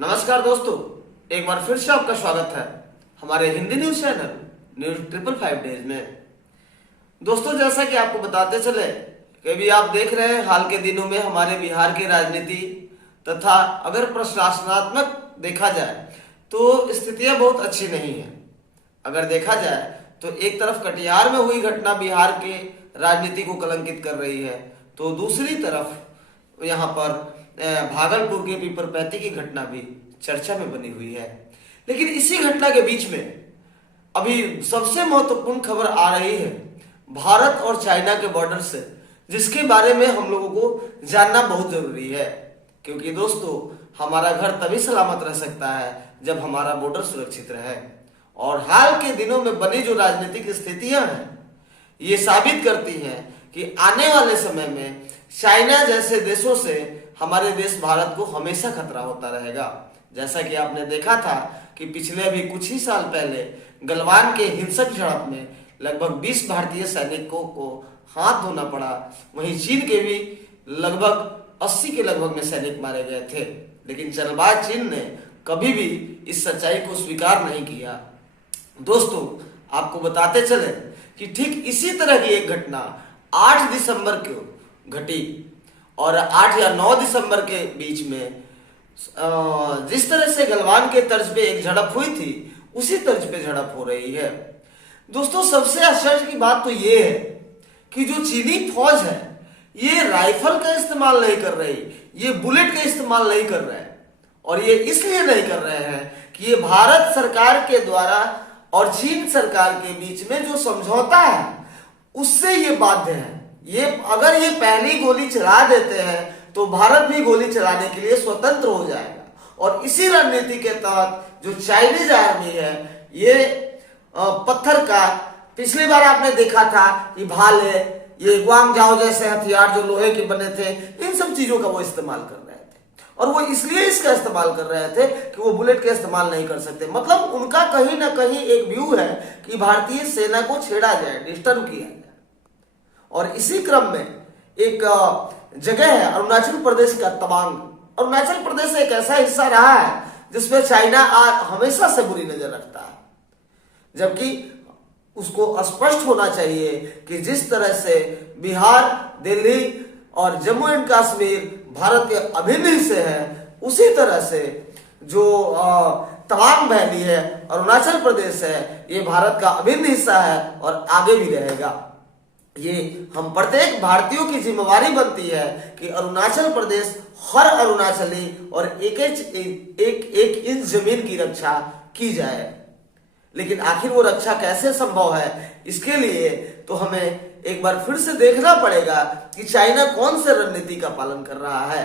नमस्कार दोस्तों, एक बार फिर से आपका स्वागत है हमारे Hindi news channel news 555 days में। दोस्तों, जैसा कि आपको बताते चले कि अभी आप देख रहे हैं हाल के दिनों में हमारे बिहार की राजनीति तथा अगर प्रशासनात्मक देखा जाए तो स्थितियां बहुत अच्छी नहीं है। अगर देखा जाए तो एक तरफ कटिहार में हुई घटना बिहार के राजनीति को कलंकित कर रही है, तो दूसरी तरफ यहाँ पर भागलपुर के पीपरपैंती की घटना भी चर्चा में बनी हुई है। लेकिन इसी घटना के बीच में अभी सबसे महत्वपूर्ण खबर आ रही है भारत और चाइना के बॉर्डर से, जिसके बारे में हम लोगों को जानना बहुत जरूरी है। क्योंकि दोस्तों, हमारा घर तभी सलामत रह सकता है जब हमारा बॉर्डर सुरक्षित रहे। और हाल के दिनों में बनी जो राजनीतिक स्थितियां हैं, ये साबित करती हैं कि आने वाले समय में चाइना जैसे देशों से हमारे देश भारत को हमेशा खतरा होता रहेगा। जैसा कि आपने देखा था कि पिछले अभी कुछ ही साल पहले गलवान के हिंसक झड़प में लगभग 20 भारतीय सैनिकों को हाथ धोना पड़ा। वहीं चीन के भी लगभग 80 के लगभग में सैनिक मारे गए थे। लेकिन चलबाज चीन ने कभी भी इस सच्चाई को स्वीकार नहीं किया। दोस्तों, आपको बताते चले कि ठीक इसी तरह की एक घटना 8 दिसंबर को घटी और 8 या 9 दिसंबर के बीच में जिस तरह से गलवान के तर्ज पे एक झड़प हुई थी, उसी तर्ज पे झड़प हो रही है। दोस्तों, सबसे आश्चर्य की बात तो ये है कि जो चीनी फौज है ये राइफल का इस्तेमाल नहीं कर रही, ये बुलेट का इस्तेमाल नहीं कर रहे हैं। और ये इसलिए नहीं कर रहे हैं कि ये भारत सरकार के द्वारा और चीन सरकार के बीच में जो समझौता है उससे ये बाध्य है। ये अगर ये पहली गोली चला देते हैं तो भारत भी गोली चलाने के लिए स्वतंत्र हो जाएगा। और इसी रणनीति के तहत जो चाइनीज आर्मी है ये पत्थर का, पिछली बार आपने देखा था कि भाले, ये ग्वांगजाओ जैसे हथियार जो लोहे के बने थे, इन सब चीजों का वो इस्तेमाल कर रहे थे। और वो इसलिए इसका इस्तेमाल कर रहे थे कि वो बुलेट का इस्तेमाल नहीं कर सकते। मतलब उनका कहीं ना कहीं एक व्यू है कि भारतीय सेना को छेड़ा जाए, डिस्टर्ब किया जाए। और इसी क्रम में एक जगह है अरुणाचल प्रदेश का तवांग। अरुणाचल प्रदेश एक ऐसा हिस्सा रहा है जिसमें चाइना हमेशा से बुरी नजर रखता है, जबकि उसको स्पष्ट होना चाहिए कि जिस तरह से बिहार, दिल्ली और जम्मू एंड कश्मीर भारत के अभिन्न हिस्से हैं, उसी तरह से जो तवांग वैली है, अरुणाचल प्रदेश है, ये भारत का अभिन्न हिस्सा है और आगे भी रहेगा। ये हम प्रत्येक भारतीयों की जिम्मेवारी बनती है कि अरुणाचल प्रदेश, हर अरुणाचली और एक इंच जमीन की रक्षा की जाए। लेकिन आखिर वो रक्षा कैसे संभव है, इसके लिए तो हमें एक बार फिर से देखना पड़ेगा कि चाइना कौन से रणनीति का पालन कर रहा है।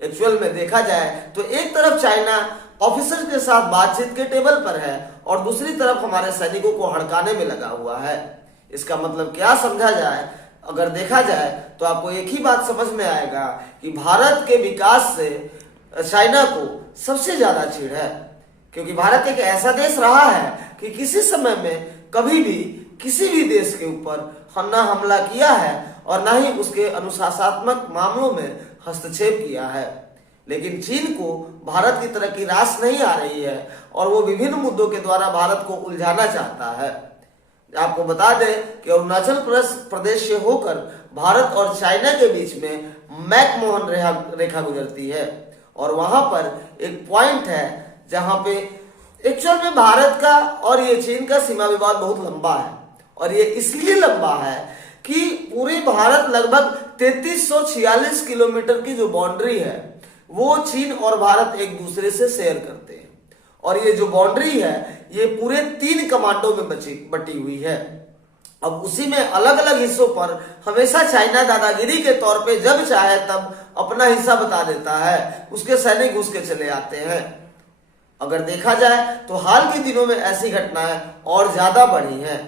एक्चुअल में देखा जाए तो एक तरफ चाइना ऑफिसर के साथ बातचीत के टेबल पर है और दूसरी तरफ हमारे सैनिकों को हड़काने में लगा हुआ है। इसका मतलब क्या समझा जाए, अगर देखा जाए तो आपको एक ही बात समझ में आएगा कि भारत के विकास से चाइना को सबसे ज्यादा चिढ़ है। क्योंकि भारत एक ऐसा देश रहा है कि किसी समय में कभी भी किसी भी देश के ऊपर ना हमला किया है और ना ही उसके अनुशासनात्मक मामलों में हस्तक्षेप किया है। लेकिन चीन को भारत की तरह की रास नहीं आ रही है और वो विभिन्न मुद्दों के द्वारा भारत को उलझाना चाहता है। आपको बता दें कि अरुणाचल प्रदेश से होकर भारत और चाइना के बीच में मैकमोहन रेखा गुजरती है और वहां पर एक पॉइंट है जहां पे एक्चुअल में भारत का और ये चीन का सीमा विवाद बहुत लंबा है। और ये इसलिए लंबा है कि पूरे भारत लगभग 3346 किलोमीटर की जो बाउंड्री है वो चीन और भारत एक दूसरे से शेयर करते हैं। और ये जो बाउंड्री है ये पूरे 3 कमांडों में बटी हुई है। अब उसी में अलग अलग हिस्सों पर हमेशा चाइना दादागिरी के तौर पे जब चाहे तब अपना हिस्सा बता देता है, उसके सैनिक घुस के चले आते हैं। अगर देखा जाए तो हाल के दिनों में ऐसी घटनाएं और ज्यादा बढ़ी हैं।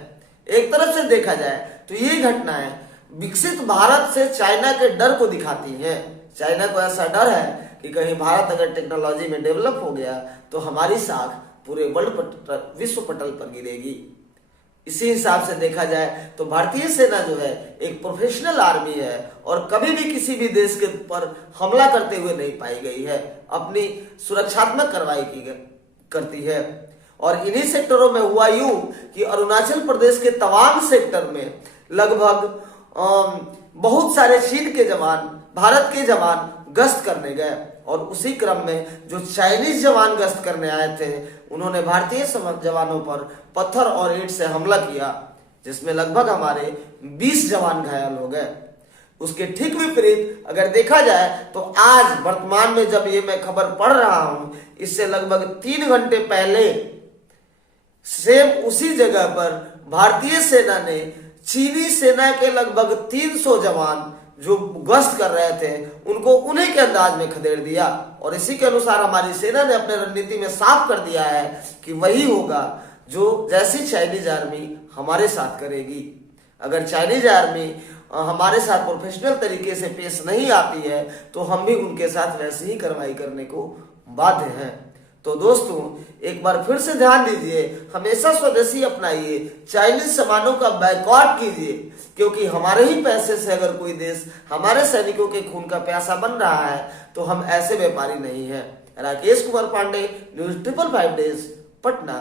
एक तरफ से देखा जाए तो ये घटनाएं विकसित भारत से चाइना के डर को दिखाती हैं। चाइना को ऐसा डर है कि कहीं भारत अगर टेक्नोलॉजी में डेवलप हो गया तो हमारी साख पूरे विश्व पटल पर गिरेगी। इसी हिसाब से देखा जाए तो भारतीय सेना जो है एक प्रोफेशनल आर्मी है और कभी भी किसी भी देश के ऊपर हमला करते हुए नहीं पाई गई है, अपनी सुरक्षात्मक कार्रवाई करती है। और इन्हीं सेक्टरों में हुआ यूं कि अरुणाचल प्रदेश के तवांग सेक्टर में लगभग बहुत सारे चीन के जवान, भारत के जवान गश्त करने गए और उसी क्रम में जो चाइनीज जवान गश्त करने आए थे उन्होंने भारतीय जवानों पर पत्थर और ईंट से हमला किया, जिसमें लगभग हमारे 20 जवान घायल हो गए। उसके ठीक विपरीत अगर देखा जाए तो आज वर्तमान में जब ये मैं खबर पढ़ रहा हूं, इससे लगभग 3 घंटे पहले सेम उसी जगह पर भारतीय सेना ने चीनी सेना के लगभग 300 जवान जो गश्त कर रहे थे उनको उन्हीं के अंदाज में खदेड़ दिया। और इसी के अनुसार हमारी सेना ने अपने रणनीति में साफ कर दिया है कि वही होगा जो जैसी चाइनीज आर्मी हमारे साथ करेगी। अगर चाइनीज आर्मी हमारे साथ प्रोफेशनल तरीके से पेश नहीं आती है तो हम भी उनके साथ वैसे ही कार्रवाई करने को बाध्य हैं। तो दोस्तों एक बार फिर से ध्यान दीजिए, हमेशा स्वदेशी अपनाइए, चाइनीज सामानों का बायकॉट कीजिए, क्योंकि हमारे ही पैसे से अगर कोई देश हमारे सैनिकों के खून का प्यासा बन रहा है तो हम ऐसे व्यापारी नहीं हैं। Rakesh Kumar Pandey, news 555 days, Patna.